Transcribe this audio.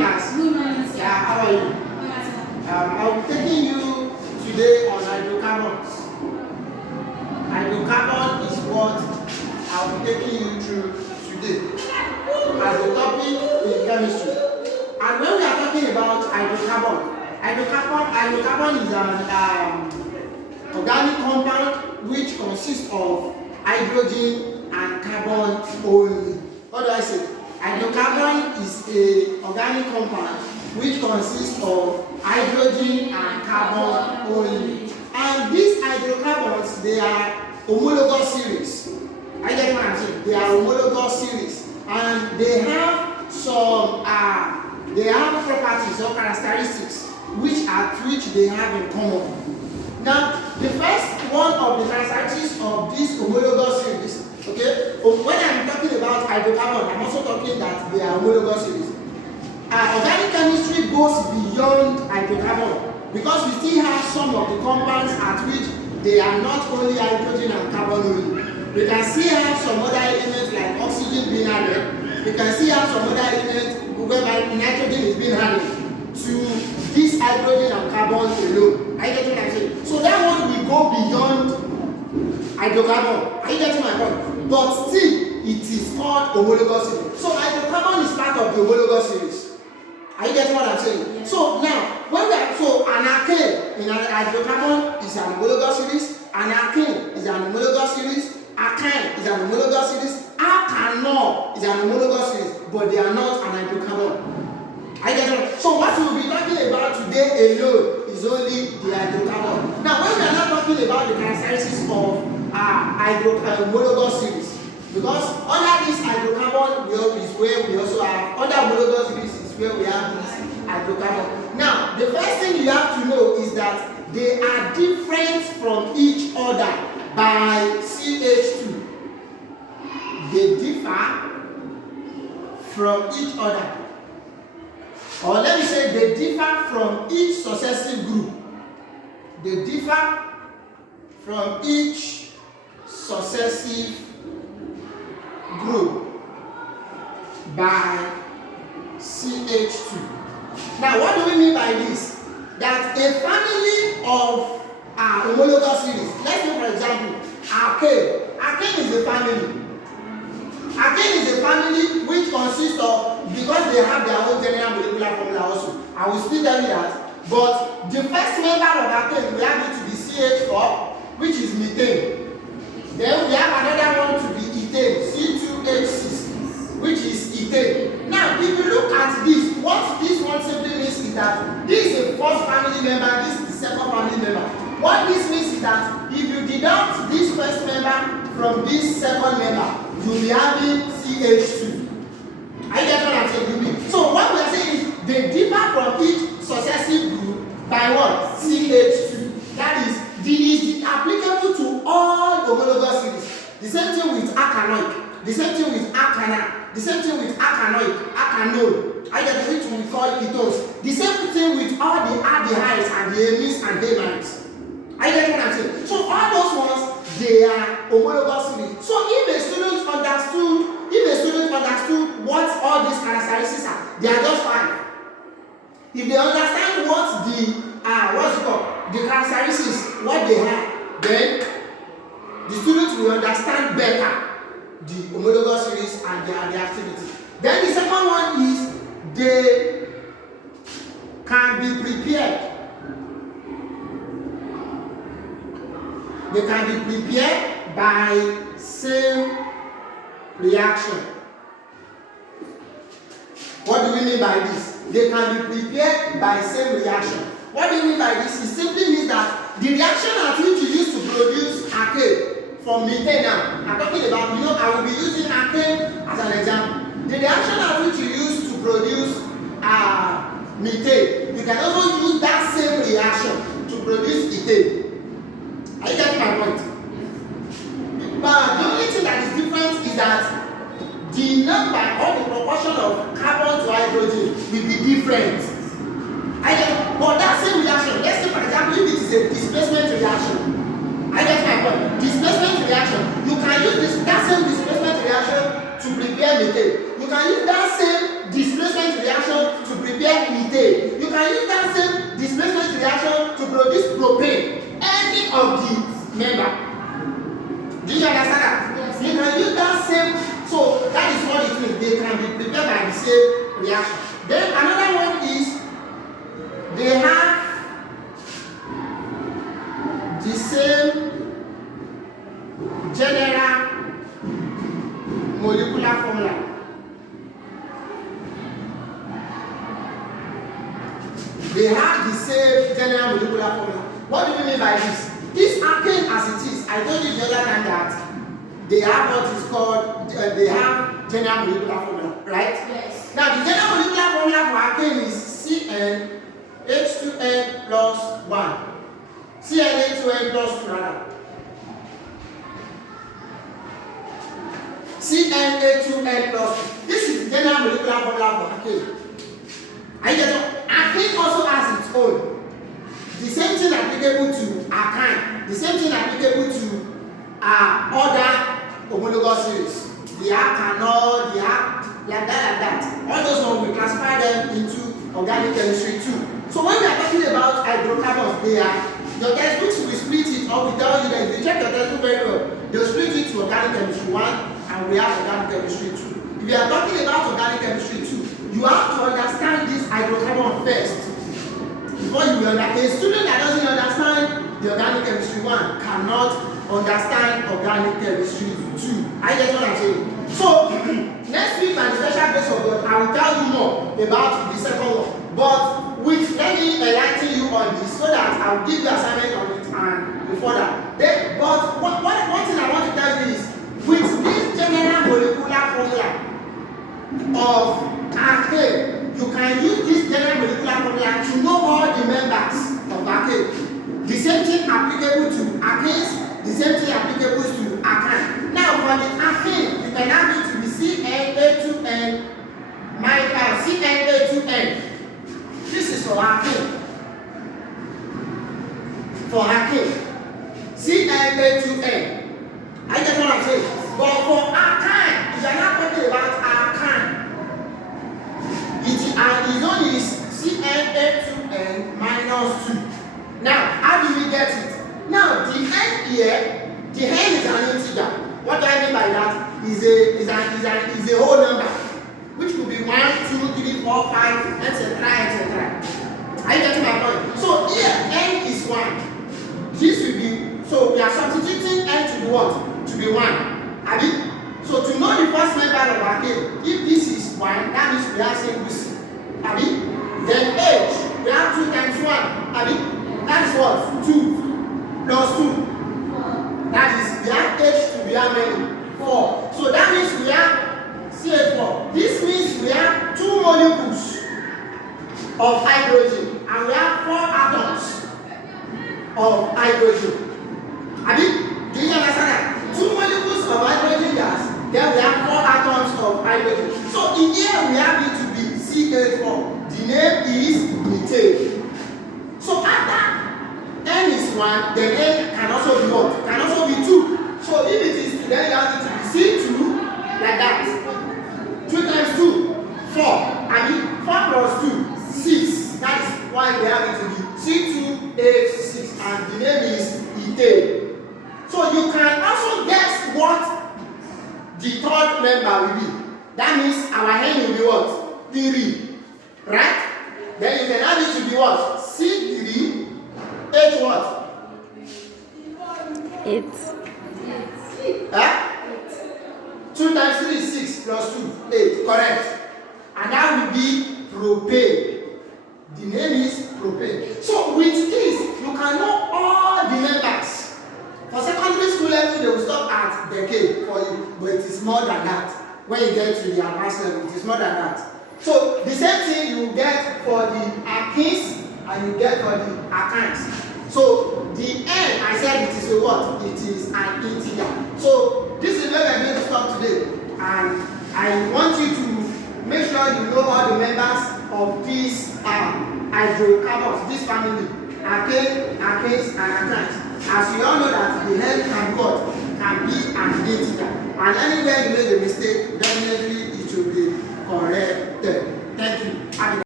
class. Good morning, sir. Yeah, how are you? I'll be taking you today on hydrocarbons. Hydrocarbon is what I'll be taking you through today as a topic in chemistry. And when we are talking about hydrocarbon is an organic compound which consists of hydrogen and carbon only. What do I say? Hydrocarbon is an organic compound which consists of hydrogen and carbon only. And these hydrocarbons, they are homologous series. I get what I'm saying? They are homologous series, and they have some properties or characteristics which they have in common. Now, the first one of the characteristics of this homologous series, okay, when I'm talking about hydrocarbon, I'm also talking that they are homologous series. Organic chemistry goes beyond hydrocarbon because we still have some of the compounds at which they are not only hydrogen and carbon only. We can still have some other elements like oxygen being added. We can still have some other elements whereby nitrogen is being added to this hydrogen and carbon alone. Are you getting what I'm saying? So that one will go beyond hydrocarbon. Are you getting my point? But still, it is called homologous series. So hydrocarbon is part of the homologous series. Are you getting what I'm saying? Yeah. So now, an alkane in an hydrocarbon is an homologous series, an alkane is an homologous series, alkyne is an homologous series, alkanol is an homologous series, but they are not an hydrocarbon. Are you getting it? So what we will be talking about today alone is only the hydrocarbon. Now, when we are not talking about the characteristics of homologous series, because under this hydrocarbon is where we also have other homologous series is where we have this hydrocarbon. Now, the first thing you have to know is that they are different from each other by CH2. They differ from each other. Or let me say they differ from each successive group. They differ from each successive group by CH2. Now, what do we mean by this? That a family of homologous series, let's say for example, alkane. Alkane is a family. Alkane is a family which consists of, because they have their own general molecular formula also. I will still tell you that. But the first member of alkane, we have it to be CH4, which is methane. Then we have another one to be ethane, C2H6, which is ethane. Now, if you look at this, what this one simply means is that this is the first family member, this is the second family member. What this means is that if you deduct this first member from this second member, you'll be having CH2. Are you getting what I'm saying? So what we are saying is they differ from each successive group by what? CH2. That is, is applicable to all homologous series. The same thing with alkanoic, the same thing with alkana, the same thing with alkanoic, alkanol. I get which we call ketones. The same thing with all the aldehydes and the amines and halides. I get what I'm saying? So all those ones, they are homologous series. So if a student understood what all these characteristics are, they are just fine. If they understand what the characteristics, what they have, then the students will understand better the homologous series and their activity. Then the second one is they can be prepared. They can be prepared by same reaction. What do we mean by this? They can be prepared by same reaction. What do you mean by this? It simply means that the reaction at which you use to produce alkane from methane now, I'm talking about, I will be using alkane as an example. The reaction at which you use to produce methane, you can also use that same reaction to produce ethane. Are you getting my point? But the only thing that is different is that the number or the proportion of carbon to hydrogen will be different. But that same reaction, let's say for example, if it is a displacement reaction, I get my point. Displacement reaction, you can use that same displacement reaction to prepare methane. You can use that same displacement reaction to prepare A. You can use that same displacement reaction to produce propane, any of the member. Do you understand that? Yes. You can use that same, so that is what it means. They can be prepared by the same reaction. Then another one is they have the same general molecular formula. They have the same general molecular formula. What do you mean by this? This alkane as it is, I told you the other time that they have what is called, they have general molecular formula, right? Yes. Now the general molecular formula for alkane is CnH2n plus 1. CnH2n plus 2 rather. CnH2n plus 2. This is the general molecular formula for alkane. I get alkane also has its own. The same thing applicable to alkyne. The same thing applicable to other homologous series. The alkanol, the like that. All those ones we classify them into organic chemistry too. So when we are talking about hydrocarbons, they are your textbooks will split it up. We tell you that if you check your textbook very well, they'll split it to organic chemistry 1 and we have organic chemistry 2. If you are talking about organic chemistry 2, you have to understand this hydrocarbon first. Before you understand, a student that doesn't understand the organic chemistry 1 cannot understand organic chemistry 2. I get what I'm saying. So next week, by the special grace of God, I will tell you more about the second one. But let me enlighten you on this so that I will give you assignment on it and before that. But one thing I want to tell you is with this general molecular formula of alkane, you can use this general molecular formula to know all the members of alkane. The same thing applicable to alkanes, the same thing applicable to alkyne. Now for the alkane, you can have it to be CnA2n minus CnA2n. This is for alkane. For alkane, CnA2n. I get what I'm saying. But for alkyne, if you are not talking about alkyne, its own is CnA2n minus 2. Now, how do we get it? Now, the n here, the n is an integer. What do I mean by that? Is a whole number, which could be 1, 2, 3, 4, 5, etc., etc. Are you getting my point? So here, n is 1. This will be, so we are substituting n to be what? To be 1. Abi? So to know the first member of alkane, if this is 1, that means we have single C. Abi? Then H, we have 2 times 1. Abi? That is what? 2 plus 2. That is, we have H to be how many? 4. So that means we have CH4. This means we have 2 molecules of hydrogen and we have 4 atoms of hydrogen. Abi? Do you understand that? 2 molecules of hydrogen gas, then we have 4 atoms of hydrogen. So in here we have it to be CH4. The name is methane. So after n is 1, then n can also be what? Can also be 2. So if it is 2, then you have it to be C2 like that. 2 times 2, 4. I mean 4 plus 2, 6. That is why we have it to be C2H6 and the name is ethane. So you can also guess what the third member will be. That means our n will be what? 3. Right? Then you can have it to be what? C3, H what? 8. 2 times 3 is 6 plus 2, 8. Correct. And that will be propane. The name is propane. So with this, you can know all the members. For secondary school level, they will stop at decade for you, but it is more than that. When you get to the advanced level, it is more than that. So the same thing you get for the alkenes and you get for the alkynes. So the n, I said it is a what? It is an integer. So this is where we are going to stop today. And I want you to make sure you know all the members of these hydrocarbons, this family, alkane, alkanes, and alkynes. As you all know that the n can be what? Can be an integer. And anywhere you make a mistake, definitely it should be corrected.